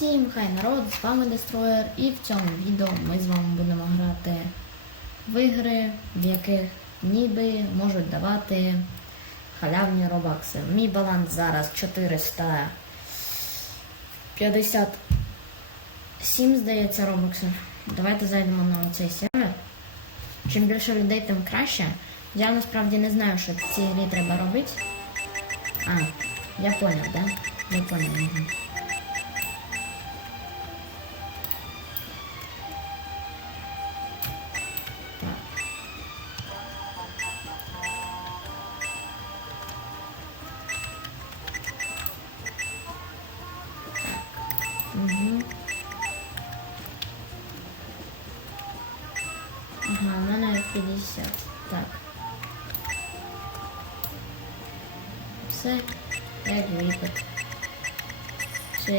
Всім хай народ, з вами Дестроєр, і в цьому відео ми з вами будемо грати в ігри, в яких ніби можуть давати халявні робакси. Мій баланс зараз 457, здається, робоксів. Давайте зайдемо на цей сервер. Чим більше людей, тим краще. Я насправді не знаю, що в цій грі треба робити. А, я понял, да? Я понял. Угу.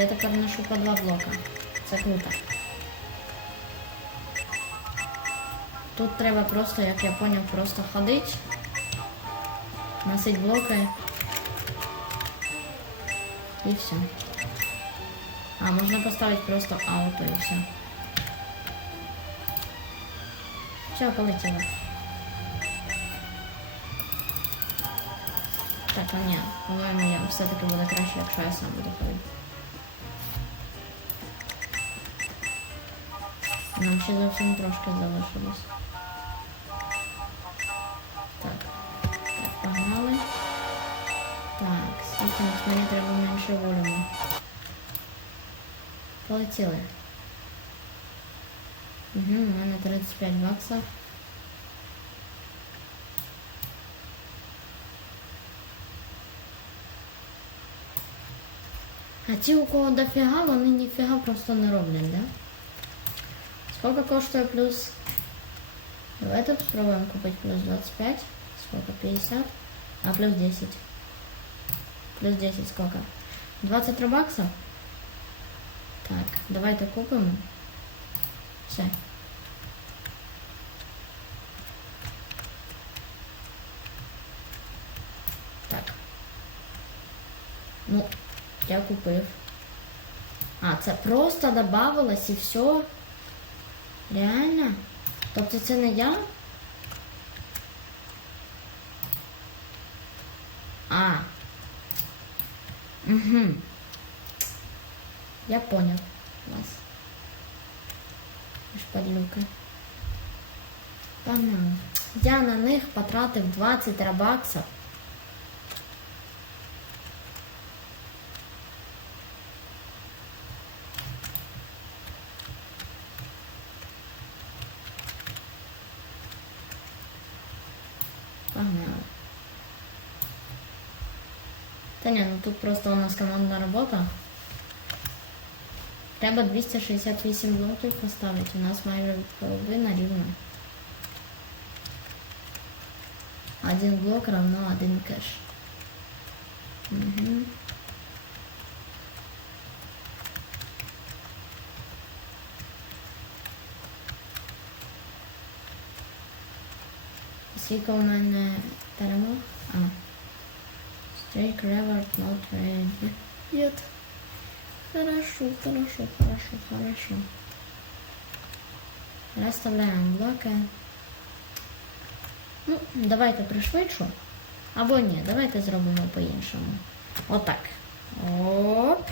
Я тепер ношу по два блока. Це круто. Тут треба просто, як я поняв, просто ходить, носить блоки і все. А, можна поставити просто ауто і все. Все, полетіло. Так, а ні, по-моєму, все-таки буде краще, якщо я сам буду ходити. Нам ще зовсім трошки залишилось. Так. Так, погнали. Так, світінг, мені треба менше волюму. Полетіли. Угу, у мене 35 баксів. А ті, у кого дофіга, вони ніфіга просто не роблять, да? Сколько коштує плюс? Давайте спробуємо купити плюс 25. Сколько? 50? А плюс 10. Плюс 10 сколько? 20 робаксов? Так, давайте купимо. Все. Так. Ну, я купив. А, це просто добавилось і все. Реально? Тобто це не я? А. Угу. Я понял вас. Шпадлюка. Погнали. Я на них потратив 20 рабаксов. Погнали. Ні, ну тут просто у нас командна робота. Треба 268 блоків поставити. У нас майже половина рівна. Один блок равно один кеш. Угу. Скільки у мене перемог? Stake Reward not ready. Нет. Хорошо, хорошо, хорошо, хорошо. Розставляємо блоки. Ну, давайте пришвидшу. Або ні, давайте зробимо по-іншому. Отак. Оп.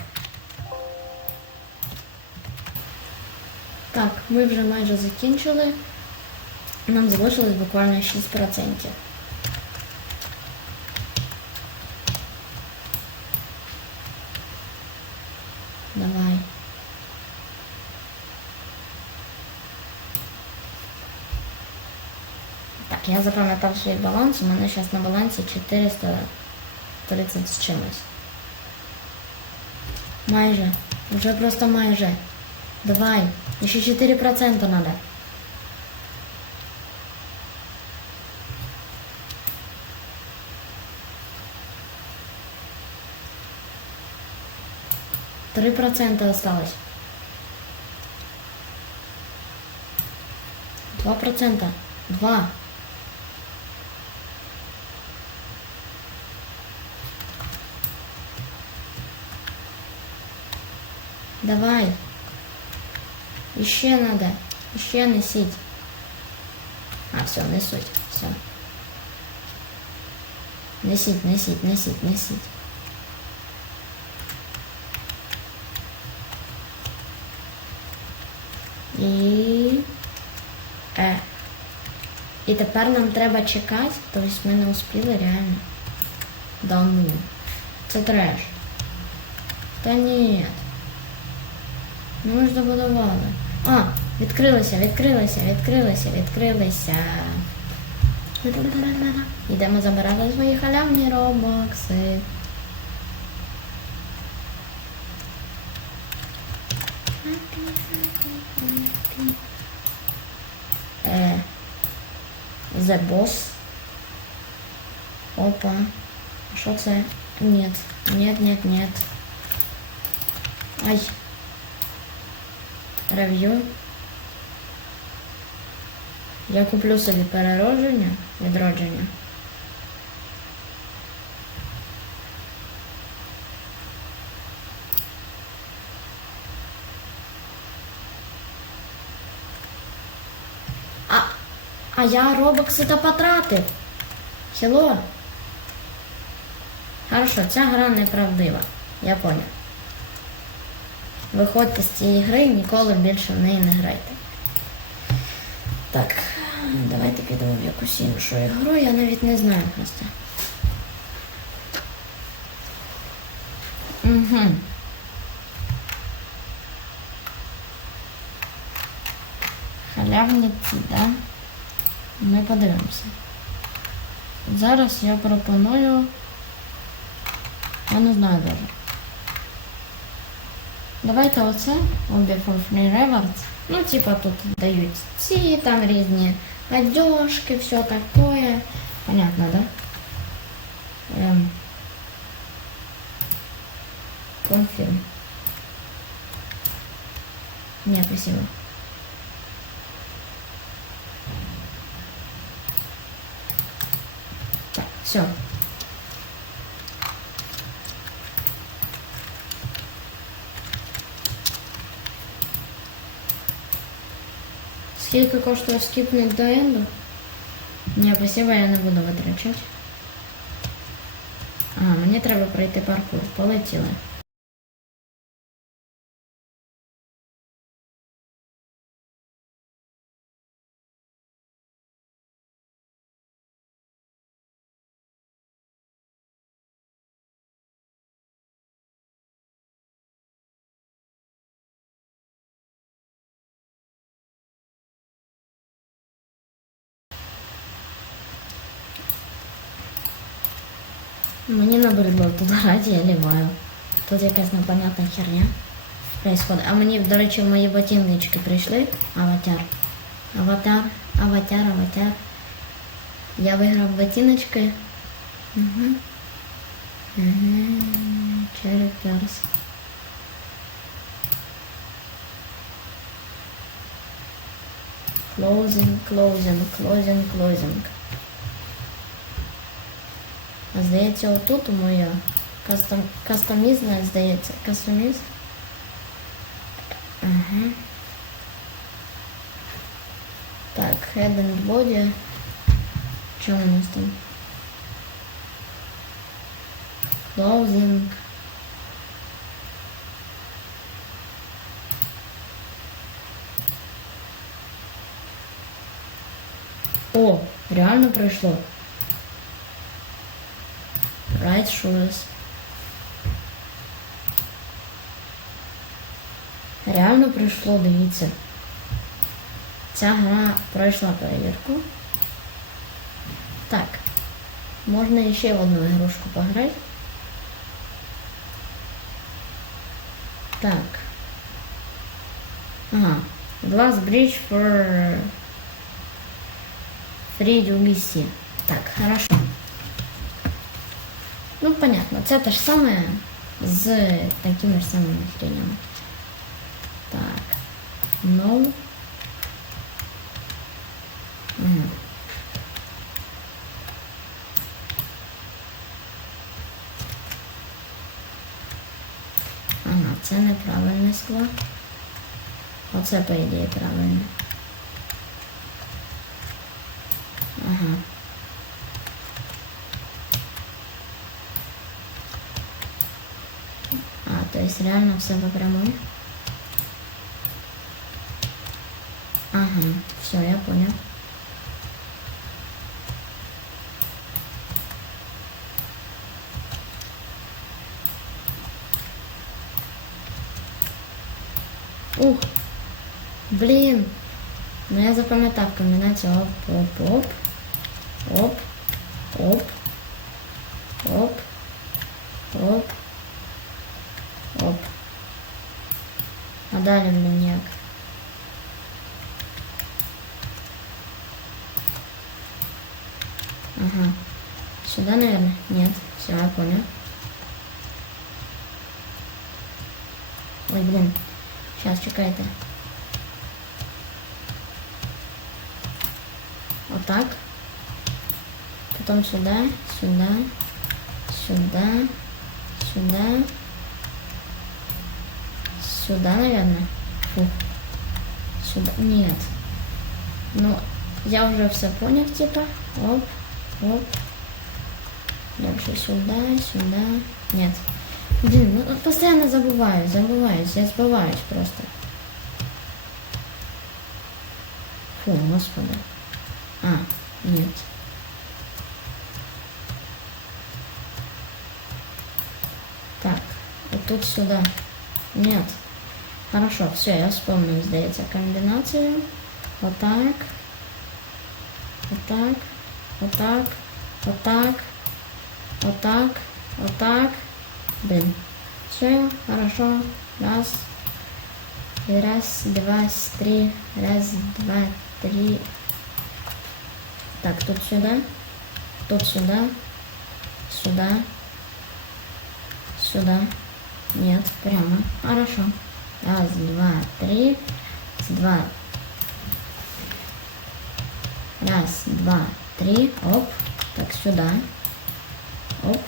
Так, ми вже майже закінчили. Нам залишилось буквально 6%. Давай. Так, я запам'ятав свій баланс. У мене зараз на балансі 430 з чимось. Майже. Вже просто майже. Давай. Ще 4% надо. Три процента осталось. Два процента. Два. Давай. Іще надо. Іще несіть. А, все, несуть. Все. Несіть, несіть, несіть, несіть. І. Е. І тепер нам треба чекати, тобто ми не успіли реально. Да ну. Це треш. Та ні. Ну ми ж добудували. А, відкрилося, відкрилося, відкрилося, відкрилося. Йдемо забирати свої халявні робокси. Е, The Boss. Опа. Що це? Нет. Нет, нет, нет. Ай. Рев'ю. Я куплю собі переродження, відродження. А, а я робокси то потратив. Хіло. Хорошо, ця гра неправдива. Я понял. Виходьте з цієї гри, і ніколи більше в неї не грайте. Так, давайте підемо в якусь іншу ігру, я навіть не знаю просто. Угу. Халявні ці, да? Ми подивимося. Зараз я пропоную. Я не знаю даже. Давайте оце, обі for free rewards. Ну, типа тут дають ці, там різні одежки, все такое. Понятно, да? Эм. Конфирм. Не, спасибо. Так, все. Скільки коштує скіпник до енду? Ні, спасибо, я не буду витрачати. Ага, мені треба пройти паркур. Полетіли. Мені набридло тут грати, я ліваю. Тут якась непонятна херня происходит. А мені, до речі, мої ботиннички прийшли. Аватар. Аватар, аватар, аватар. Я виграв ботиночки. Угу. Угу. Черри перс. Closing, closing, closing, closing. Здається, отут моя кастом, кастомізна, здається, кастоміз. Ага. Так, head and body. Що у нас там? Clothing. О, реально пройшло. Right shoes. Реально пройшло, дивіться. Ця гра пройшла перевірку. Так. Можна ще в одну ігрушку пограти. Так. Ага. Glass Bridge for 3 UBC. Так, хорошо. Ну, понятно, це те ж саме з такими ж самими хренями. Так. No. Угу. Ага, це неправильне скло. Оце, по ідеї, правильне. Ага. Реально все по прямой? Ага, все, я понял. Ух, блін. Ну я запам'ятав комбінацію оп, оп, оп, оп, оп, оп, оп, оп. А далі, як? Ага. Сюда, наверное? Нет. Все, я понял. Ой, блин. Сейчас, чекайте. Вот так. Потом сюда, сюда, сюда, сюда, сюда, наверное. Фу. Сюда. Нет. Ну, я уже все понял, типа. Оп, оп. Дальше сюда, сюда. Нет. Блин, ну постоянно забываю, забываюсь, я сбываюсь просто. Фу, господи. А, нет. Так, вот тут сюда. Нет. Хорошо, все, я вспомнил, здається, комбінацію. Отак. Отак. Отак. Отак. Отак. Отак. Блин. Все, хорошо. Раз. И раз, два, с- три. Раз, два, три. Так, тут сюда. Тут сюда. Сюда. Сюда. Нет, прямо. Хорошо. Раз, два, три. Два. Раз, два, три. Оп. Так, сюда. Оп.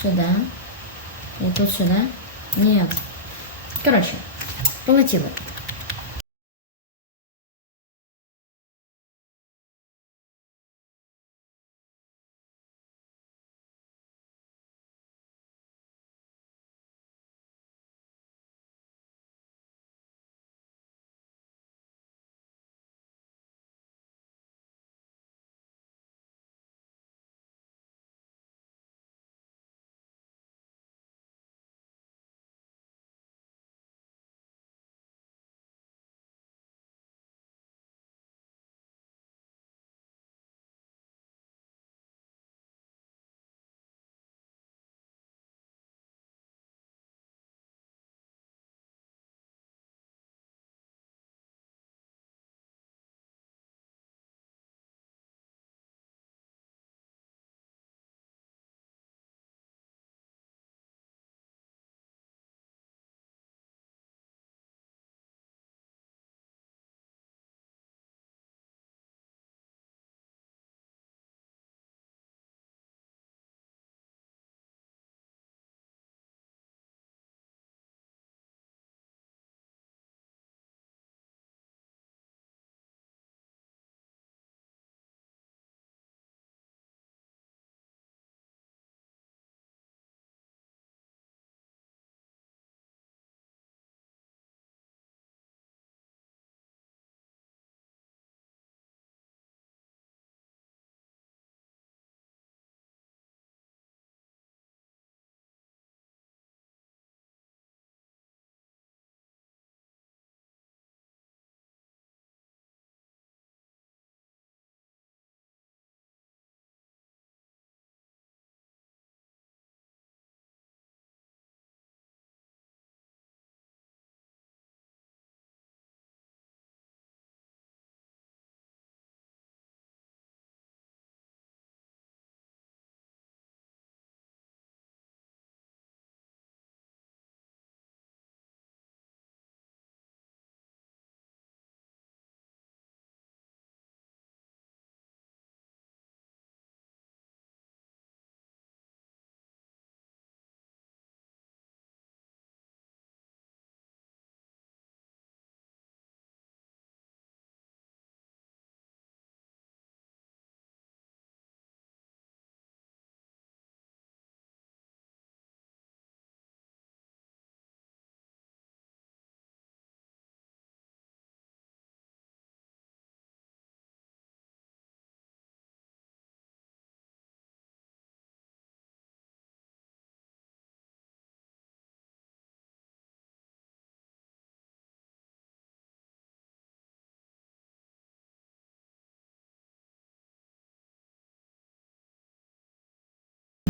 Сюда. И тут сюда. Нет. Короче, полетело.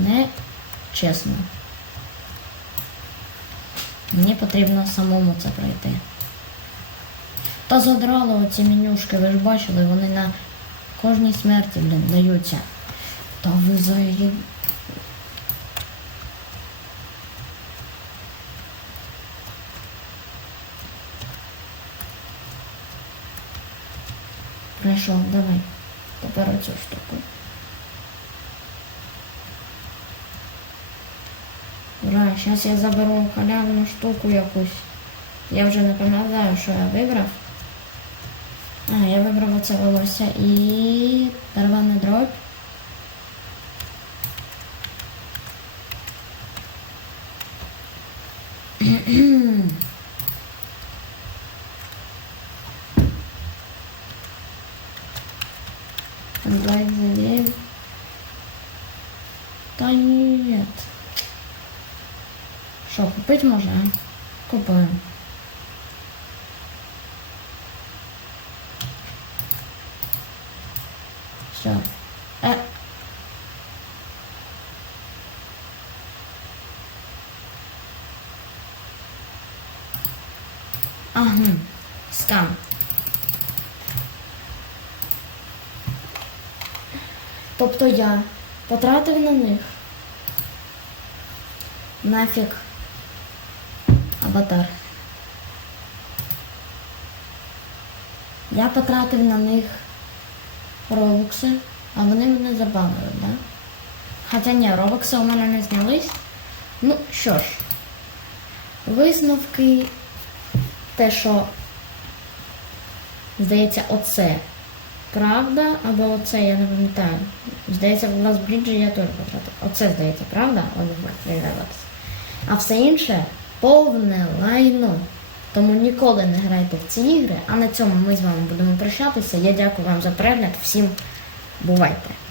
Не чесно. Мені потрібно самому це пройти. Та задрали оці менюшки, ви ж бачили, вони на кожній смерті, блін, даються. Та ви заї... Прийшов, давай. Тепер оцю штуку. Ура, зараз я заберу халявну штуку якусь. Я вже не пам'ятаю, що я вибрав. А, я вибрав оце волосся і дерев'яний дроть. Like the game. Та нет. Що, купить може? а? Купуємо. Все. Е. Ага. Скам. Тобто я потратив на них. Нафіг. Аватар. Я потратив на них робокси, а вони мене забавили, да? Хоча ні, робокси у мене не знялись. Ну що ж, висновки, те, що, здається, оце правда, або оце, я не пам'ятаю. Здається, в Last Bridge я теж потратив. Оце, здається, правда? А все інше повне лайно. Тому ніколи не грайте в ці ігри. А на цьому ми з вами будемо прощатися. Я дякую вам за перегляд. Всім бувайте!